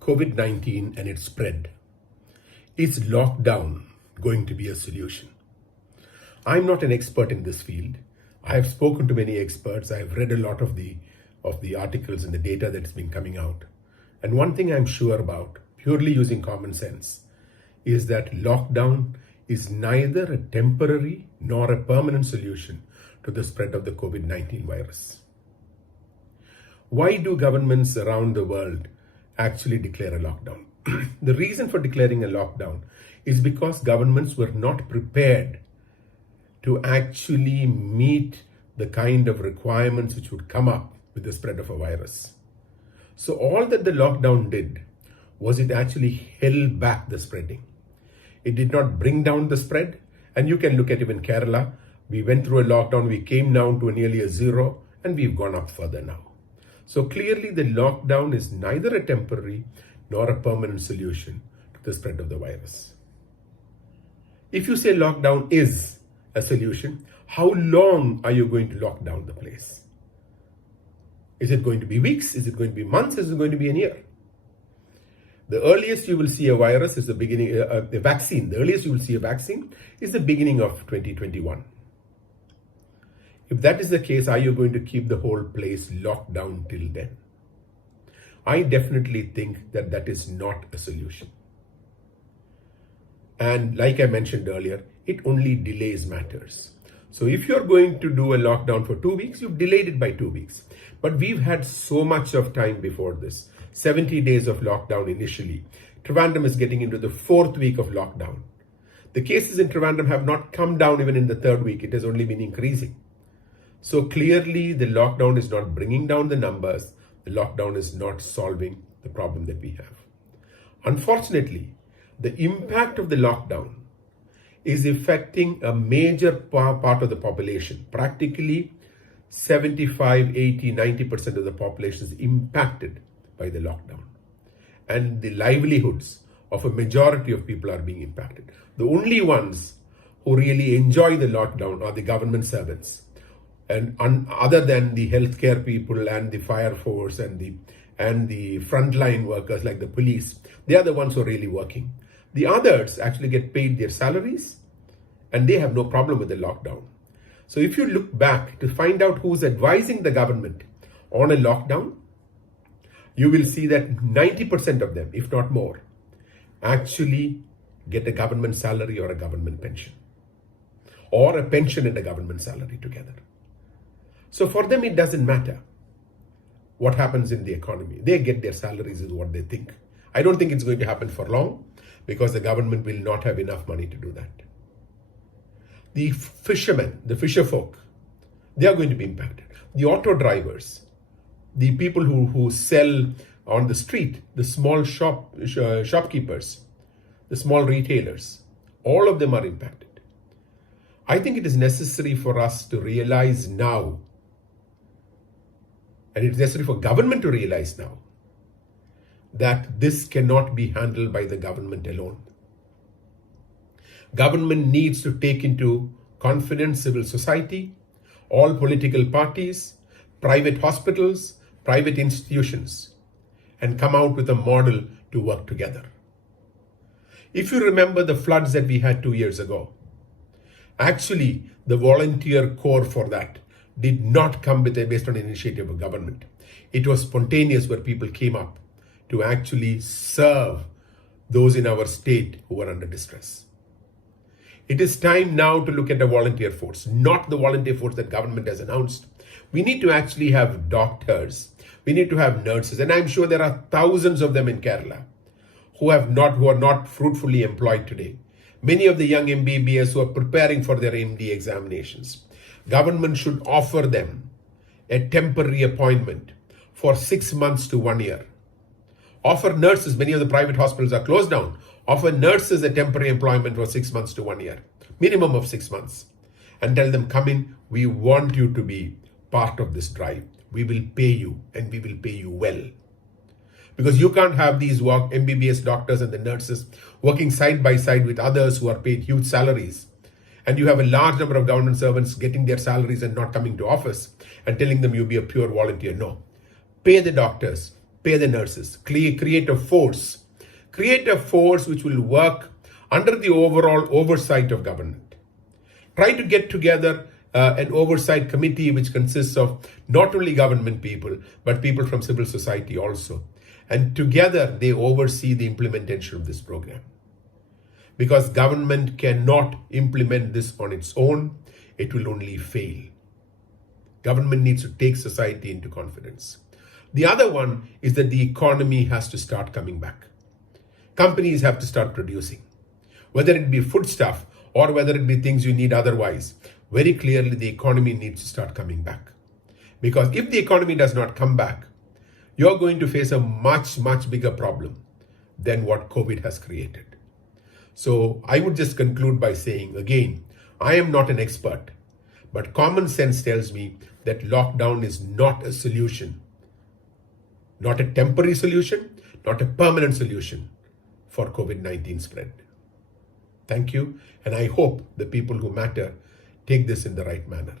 COVID-19 and its spread. Is lockdown going to be a solution? I'm not an expert in this field. I have spoken to many experts. I have read a lot of the articles and the data that's been coming out. And one thing I'm sure about, purely using common sense, is that lockdown is neither a temporary nor a permanent solution to the spread of the COVID-19 virus. Why do governments around the world actually declare a lockdown? The reason for declaring a lockdown is because governments were not prepared to actually meet the kind of requirements which would come up with the spread of a virus. So all that the lockdown did was it actually held back the spreading. It did not bring down the spread. And you can look at even Kerala. We went through a lockdown, we came down to nearly a zero, and we've gone up further now. So clearly the lockdown is neither a temporary nor a permanent solution to the spread of the virus. If you say lockdown is a solution, how long are you going to lock down the place? Is it going to be weeks? Is it going to be months? Is it going to be a year? The earliest you will see a virus is the beginning, a vaccine. The earliest you will see a vaccine is the beginning of 2021. If that is the case, are you going to keep the whole place locked down till then? I definitely think that that is not a solution. And like I mentioned earlier, it only delays matters. So if you're going to do a lockdown for 2 weeks, you've delayed it by 2 weeks. But we've had so much of time before this. 70 days of lockdown initially. Trivandrum is getting into the 4th week of lockdown. The cases in Trivandrum have not come down even in the 3rd week. It has only been increasing. So clearly the lockdown is not bringing down the numbers. The lockdown is not solving the problem that we have. Unfortunately, the impact of the lockdown is affecting a major part of the population. Practically 75, 80, 90% of the population is impacted by the lockdown. And the livelihoods of a majority of people are being impacted. The only ones who really enjoy the lockdown are the government servants. And other than the healthcare people and the fire force and the frontline workers like the police, they are the ones who are really working. The others actually get paid their salaries and they have no problem with the lockdown. So if you look back to find out who's advising the government on a lockdown, you will see that 90% of them, if not more, actually get a government salary or a government pension, or a pension and a government salary together. So for them, it doesn't matter what happens in the economy. They get their salaries is what they think. I don't think it's going to happen for long because the government will not have enough money to do that. The fishermen, the fisher folk, they are going to be impacted. The auto drivers, the people who sell on the street, the small shopkeepers, the small retailers, all of them are impacted. I think it is necessary for us to realize now, and it's necessary for government to realize now, that this cannot be handled by the government alone. Government needs to take into confidence civil society, all political parties, private hospitals, private institutions, and come out with a model to work together. If you remember the floods that we had 2 years ago, actually the volunteer corps for that did not come based on initiative of government. It was spontaneous where people came up to actually serve those in our state who were under distress. It is time now to look at a volunteer force, not the volunteer force that government has announced. We need to actually have doctors. We need to have nurses. And I'm sure there are thousands of them in Kerala who are not fruitfully employed today. Many of the young MBBS who are preparing for their MD examinations. Government should offer them a temporary appointment for 6 months to 1 year. Offer nurses, many of the private hospitals are closed down. Offer nurses a temporary employment for 6 months to 1 year, minimum of 6 months. And tell them, come in, we want you to be part of this drive. We will pay you and we will pay you well. Because you can't have these MBBS doctors and the nurses working side by side with others who are paid huge salaries. And you have a large number of government servants getting their salaries and not coming to office and telling them you be a pure volunteer. No. Pay the doctors, pay the nurses, create a force. Create a force which will work under the overall oversight of government. Try to get together an oversight committee which consists of not only government people, but people from civil society also. And together they oversee the implementation of this program. Because government cannot implement this on its own, it will only fail. Government needs to take society into confidence. The other one is that the economy has to start coming back. Companies have to start producing. Whether it be foodstuff or whether it be things you need otherwise, very clearly the economy needs to start coming back. Because if the economy does not come back, you're going to face a much, much bigger problem than what COVID has created. So I would just conclude by saying, again, I am not an expert, but common sense tells me that lockdown is not a solution, not a temporary solution, not a permanent solution for COVID-19 spread. Thank you, and I hope the people who matter take this in the right manner.